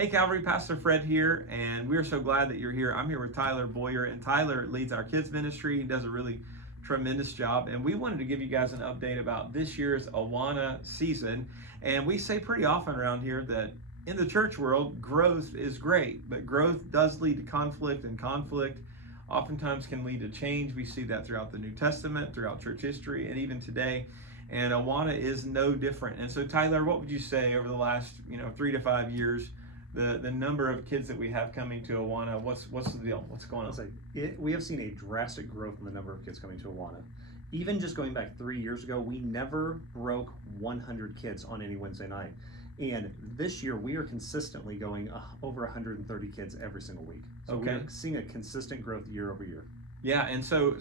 Hey Calvary, Pastor Fred here, and we're so glad that you're here. I'm here with Tyler Boyer, and Tyler leads our kids ministry. He does a really tremendous job, and we wanted to give you guys an update about this year's AWANA season. And we say pretty often around here that in the church world, growth is great, but growth does lead to conflict, and conflict oftentimes can lead to change. We see that throughout the New Testament, throughout church history, and even today. And AWANA is no different. And so, Tyler, what would you say over the last 3 to 5 years? The number of kids that we have coming to AWANA, what's the deal? What's going on? We have seen a drastic growth in the number of kids coming to AWANA. Even just going back 3 years ago, we never broke 100 kids on any Wednesday night. And this year, we are consistently going over 130 kids every single week. So we're seeing a consistent growth year over year. Yeah, and so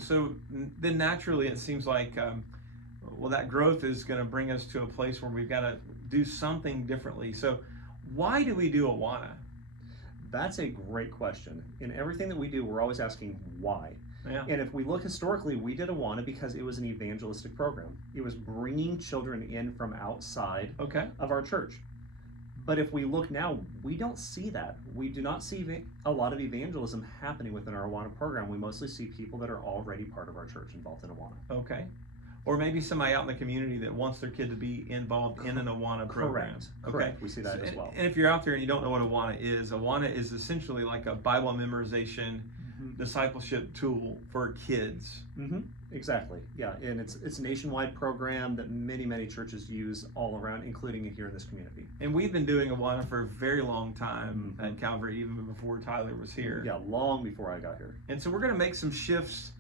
then naturally it seems like, that growth is going to bring us to a place where we've got to do something differently. So why do we do AWANA? That's a great question. In everything that we do, we're always asking why. Yeah. And if we look historically, we did AWANA because it was an evangelistic program. It was bringing children in from outside of our church. But if we look now, we don't see that. We do not see a lot of evangelism happening within our AWANA program. We mostly see people that are already part of our church involved in AWANA. Okay. Or maybe somebody out in the community that wants their kid to be involved in an AWANA program. Correct. We see that as well. And if you're out there and you don't know what AWANA is essentially like a Bible memorization discipleship tool for kids. Exactly. Yeah, and it's a nationwide program that many churches use all around, including here in this community. And we've been doing AWANA for a very long time at Calvary, even before Tyler was here. Yeah, long before I got here. And so we're going to make some shifts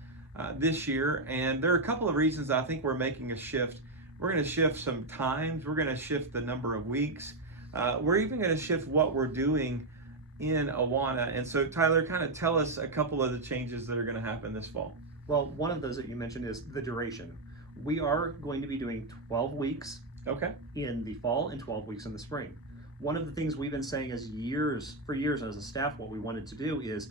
this year, and there are a couple of reasons I think we're making a shift. We're going to shift some times. We're going to shift the number of weeks. We're even going to shift what we're doing in AWANA. And so, Tyler, kind of tell us a couple of the changes that are going to happen this fall. Well, one of those that you mentioned is the duration. We are going to be doing 12 weeks in the fall and 12 weeks in the spring. One of the things we've been saying for years as a staff, what we wanted to do is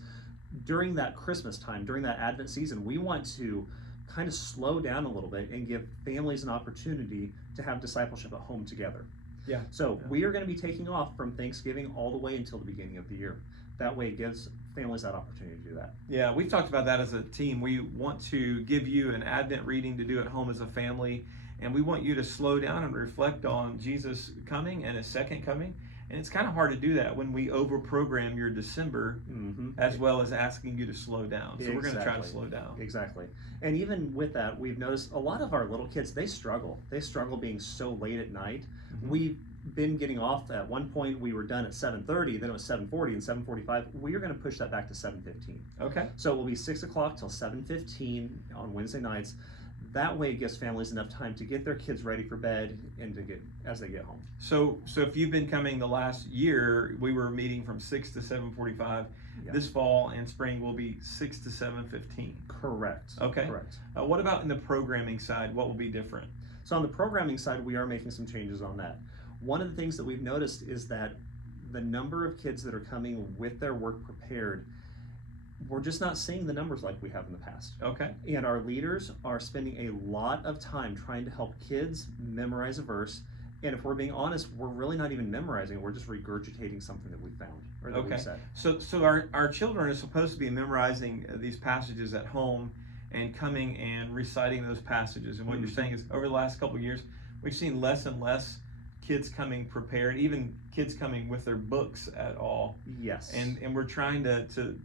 during that Christmas time, during that Advent season, we want to kind of slow down a little bit and give families an opportunity to have discipleship at home together. Yeah. So we are going to be taking off from Thanksgiving all the way until the beginning of the year. That way it gives families that opportunity to do that. Yeah, we've talked about that as a team. We want to give you an Advent reading to do at home as a family, and we want you to slow down and reflect on Jesus coming and his second coming. And it's kind of hard to do that when we over-program your December as well as asking you to slow down. So we're going to try to slow down. Exactly. And even with that, we've noticed a lot of our little kids, they struggle. They struggle being so late at night. We've been getting off. At one point, we were done at 7:30, then it was 7:40 and 7:45. We are going to push that back to 7:15. Okay. So it will be 6 o'clock till 7:15 on Wednesday nights. That way it gives families enough time to get their kids ready for bed and as they get home. So if you've been coming the last year, we were meeting from 6 to 7:45. Yeah. This fall and spring will be 6 to 7:15. Correct. Okay. Correct. What about in the programming side? What will be different? So on the programming side, we are making some changes on that. One of the things that we've noticed is that the number of kids that are coming with their work prepared, we're just not seeing the numbers like we have in the past. Okay. And our leaders are spending a lot of time trying to help kids memorize a verse. And if we're being honest, we're really not even memorizing it. We're just regurgitating something that we found or that we said. So our children are supposed to be memorizing these passages at home and coming and reciting those passages. And what you're saying is over the last couple of years, we've seen less and less kids coming prepared, even kids coming with their books at all. Yes. And we're trying to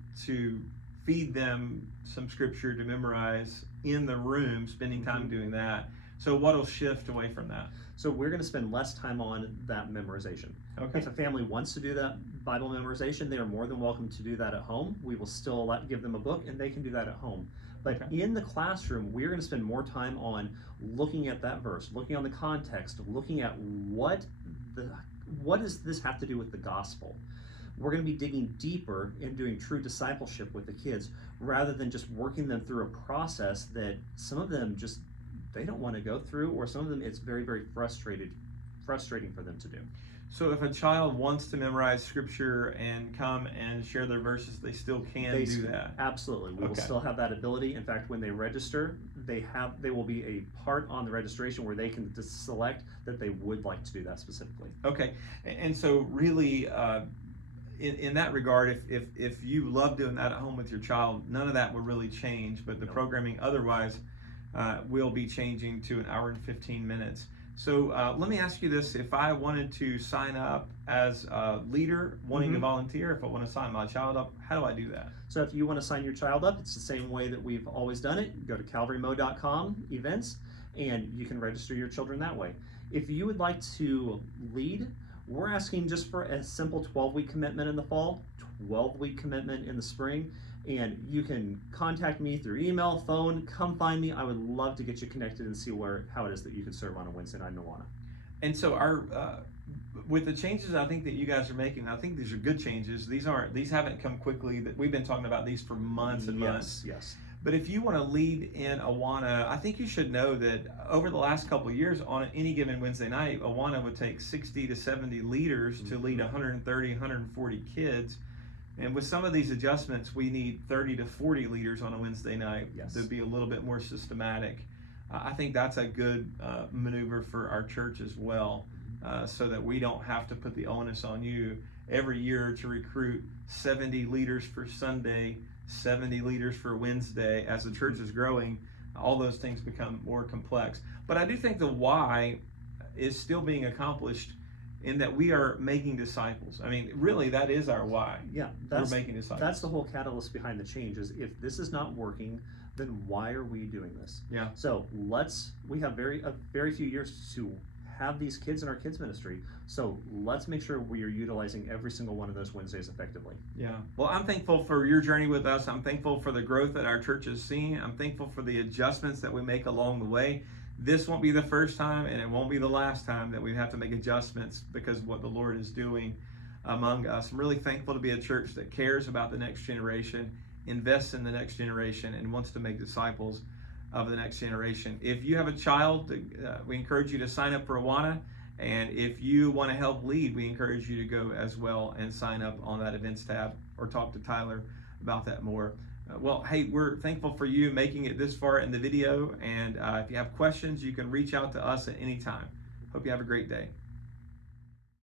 feed them some scripture to memorize in the room, spending time doing that. So what'll shift away from that? So we're going to spend less time on that memorization. Okay. If a family wants to do that Bible memorization, they are more than welcome to do that at home. We will still give them a book and they can do that at home. But in the classroom, we're going to spend more time on looking at that verse, looking on the context, looking at what does this have to do with the gospel. We're going to be digging deeper and doing true discipleship with the kids rather than just working them through a process that some of them they don't want to go through, or some of them it's very frustrating for them to do. So if a child wants to memorize scripture and come and share their verses, they still can do that? Absolutely. We will still have that ability. In fact, when they register, they will be a part on the registration where they can select that they would like to do that specifically. Okay. And so really in that regard, if you love doing that at home with your child, none of that will really change, but the No. programming otherwise will be changing to an hour and 15 minutes. So let me ask you this: if I wanted to sign up as a leader wanting to volunteer, if I want to sign my child up, how do I do that? So if you want to sign your child up, it's the same way that we've always done it. Go to calvarymo.com events, and you can register your children that way. If you would like to lead, we're asking just for a simple 12-week commitment in the fall, 12-week commitment in the spring, and you can contact me through email, phone, come find me. I would love to get you connected and see how it is that you can serve on a Wednesday night in AWANA. And so with the changes I think that you guys are making, I think these are good changes. These haven't come quickly. That we've been talking about these for months and months. Yes. But if you want to lead in AWANA, I think you should know that over the last couple of years, on any given Wednesday night, AWANA would take 60 to 70 leaders to lead 130, 140 kids. And with some of these adjustments, we need 30 to 40 leaders on a Wednesday night to be a little bit more systematic. I think that's a good maneuver for our church as well, so that we don't have to put the onus on you every year to recruit 70 leaders for Sunday, 70 leaders for Wednesday. As the church is growing, all those things become more complex. But I do think the why is still being accomplished in that we are making disciples. I mean, really, that is our why. Yeah, we're making disciples. That's the whole catalyst behind the change. Is if this is not working, then why are we doing this? Yeah. So we have a very few years to have these kids in our kids ministry. So let's make sure we are utilizing every single one of those Wednesdays effectively. Yeah. Well, I'm thankful for your journey with us. I'm thankful for the growth that our church has seen. I'm thankful for the adjustments that we make along the way. This won't be the first time, and it won't be the last time that we have to make adjustments because of what the Lord is doing among us. I'm really thankful to be a church that cares about the next generation, invests in the next generation, and wants to make disciples of the next generation. If you have a child, we encourage you to sign up for AWANA, and if you want to help lead, we encourage you to go as well and sign up on that events tab or talk to Tyler about that more. Well, hey, we're thankful for you making it this far in the video, and if you have questions, you can reach out to us at any time. Hope you have a great day.